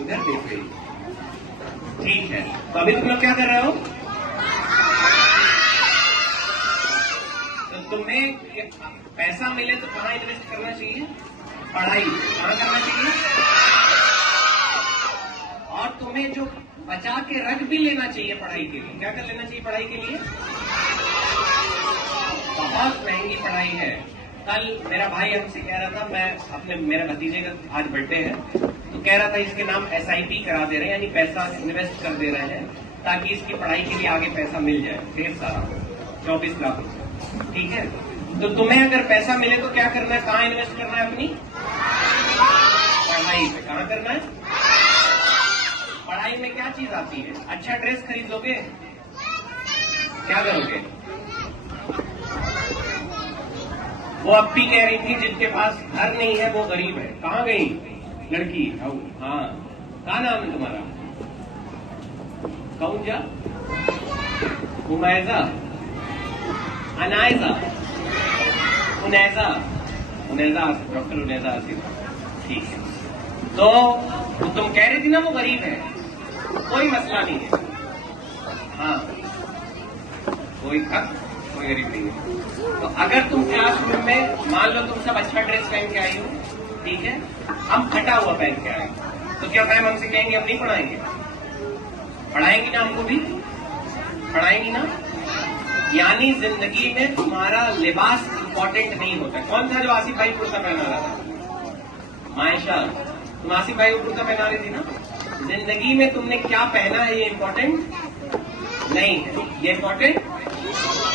उधर देख रही। ठीक है, तो अभी तुम लोग क्या कर रहे हो? तो तुम्हें पैसा मिले तो कहाँ इन्वेस्ट करना चाहिए? पढ़ाई। कहाँ करना चाहिए? और तुम्हें जो बचा के रख भी लेना चाहिए पढ़ाई के लिए। क्या कर लेना चाहिए पढ़ाई के लिए? बहुत महंगी पढ़ाई है। कल मेरा भाई हमसे कह रहा था, मेरे भतीजे का आज बर्थडे है, तो कह रहा था इसके नाम SIP करा दे रहे हैं, यानी पैसा इन्वेस्ट कर दे रहे हैं ताकि इसकी पढ़ाई के लिए आगे पैसा मिल जाए, ढेर सारा 24 लाख। ठीक है, तो तुम्हें अगर पैसा मिले तो क्या करना है? कहाँ इन्वेस्ट करना है? अपनी पढ़ाई पे। कहाँ करना है? पढ़ाई में क्या चीज आती है? अच्छा ड्रेस खरीद लोगे? क्या करोगे? वो अप्पी कह रही थी जिनके पास घर नहीं है वो गरीब है। कहाँ गई लड़की? हाँ, क्या नाम है तुम्हारा? कौन जा? उमैजा, अनायजा, उनैजा, डॉक्टर उनैजा आसिफ। ठीक है, तो तुम कह रही थी ना वो गरीब है, कोई मसला नहीं है। हाँ, कोई गरीब नहीं है। तो अगर तुम क्लासरूम में मान लो तुम सब अच्छा ड्रेस पहन के आई हो, ठीक है, हम फटा हुआ पहन के आए, तो क्या मैम हमसे कहेंगे हम नहीं पढ़ाएंगे? पढ़ाएंगी ना, हमको भी पढ़ाएंगी ना। यानी जिंदगी में तुम्हारा लिबास इंपॉर्टेंट नहीं होता। कौन था जो आसिफ भाई कुर्ता पहना रहा था? मायशा, तुम आसिफ भाई को कुर्ता पहना रही थी ना। जिंदगी में तुमने क्या पहना है ये इंपॉर्टेंट नहीं है, ये इंपॉर्टेंट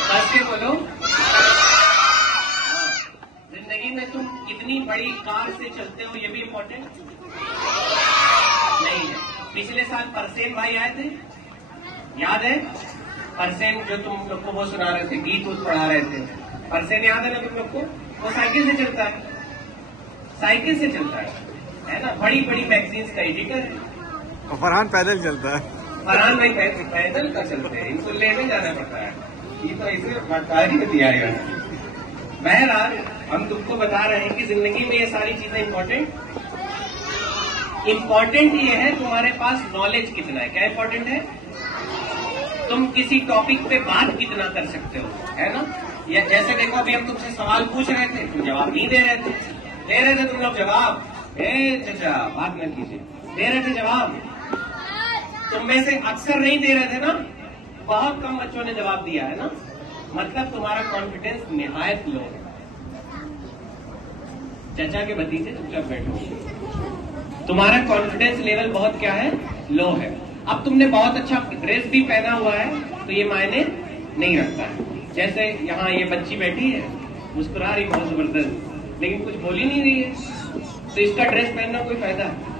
कैसे बोलो? जिंदगी में तुम कितनी बड़ी कार से चलते हो ये भी इंपॉर्टेंट नहीं है। पिछले साल परसेन भाई आए थे, याद है? परसेन जो तुम लोग को वो सुना रहे थे, गीत पढ़ा रहे थे। परसेन याद है ना तुम लोग को? वो साइकिल से चलता है, साइकिल से चलता है ना। बड़ी बड़ी मैगजीन्स का एडिटर है। फरहान पैदल चलता है। फरहान भाई पैदल का चलते हैं, इनको लेने जाना पड़ता है। ये तो इसे बतारी में दिया है। बहरहाल हम तुमको बता रहे हैं कि जिंदगी में ये सारी चीजें इंपॉर्टेंट ये है तुम्हारे पास नॉलेज कितना है। क्या इंपॉर्टेंट है? तुम किसी टॉपिक पे बात कितना कर सकते हो, है ना। या जैसे देखो अभी हम तुमसे सवाल पूछ रहे थे, तुम जवाब नहीं दे रहे थे तुम लोग जवाब। चाचा बात न कीजिए, दे रहे थे जवाब। तुम में से अक्सर नहीं दे रहे थे ना, बहुत कम बच्चों ने जवाब दिया है ना। मतलब तुम्हारा कॉन्फिडेंस निहायत लो है। चाचा के भतीजे चुपचाप बैठो, तुम्हारा कॉन्फिडेंस लेवल बहुत क्या है? लो है। अब तुमने बहुत अच्छा ड्रेस भी पहना हुआ है तो ये मायने नहीं रखता है। जैसे यहाँ ये बच्ची बैठी है, मुस्कुरा रही बहुत जबरदस्त, लेकिन कुछ बोल ही नहीं रही है, तो इसका ड्रेस पहनना कोई फायदा है?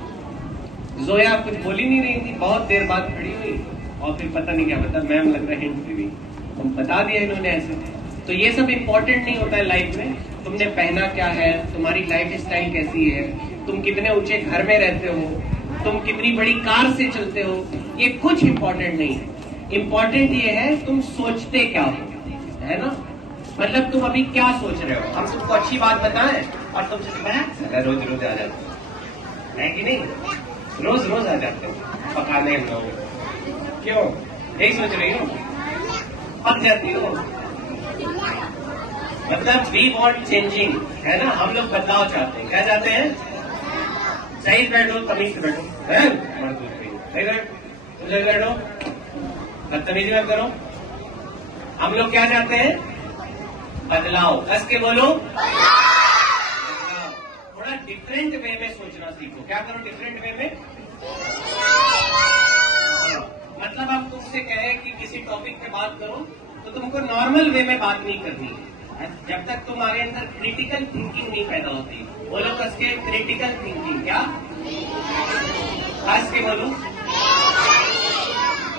जोया कुछ बोल ही नहीं रही थी, बहुत देर बाद खड़ी हुई और फिर पता नहीं क्या बता, मैम लग रहा है हिंट भी बता दिया इन्होंने ऐसे। तो ये सब इम्पोर्टेंट नहीं होता है लाइफ में। तुमने पहना क्या है, तुम्हारी लाइफ स्टाइल कैसी है, तुम कितने ऊंचे घर में रहते हो, तुम कितनी बड़ी कार से चलते हो, ये कुछ इम्पोर्टेंट नहीं है। इम्पोर्टेंट ये है तुम सोचते क्या हो, है ना। मतलब तुम अभी क्या सोच रहे हो। हम तुमको अच्छी बात बताएं और तुम रोज रोज आ जाते है कि नहीं? रोज रोज आ जाते हो पकाने हम लोग, क्यों? यही सोच रही हो, पक जाती हो। मतलब वी वॉन्ट चेंजिंग, है ना। हम लोग बदलाव चाहते हैं। क्या चाहते हैं? सही बैठो, तमीज से बैठो, बैठो, बदतमीजी मत करो। हम लोग क्या चाहते हैं? बदलाव। कस के बोलो, थोड़ा डिफरेंट वे में सोचना सीखो। क्या करो डिफरेंट वे में? मतलब हम तुमसे कहें कि किसी टॉपिक पे बात करो तो तुमको नॉर्मल वे में बात नहीं करनी है जब तक तुम्हारे अंदर क्रिटिकल थिंकिंग नहीं पैदा होती। बोलो कस के, क्रिटिकल थिंकिंग। क्या कस के बोलो?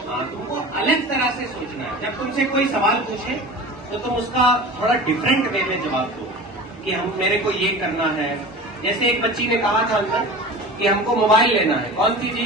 हाँ, तुमको अलग तरह से सोचना है। जब तुमसे कोई सवाल पूछे तो तुम उसका थोड़ा डिफरेंट वे में जवाब दो कि मेरे को ये करना है। जैसे एक बच्ची ने कहा था अंदर कि हमको मोबाइल लेना है। कौन सी जी?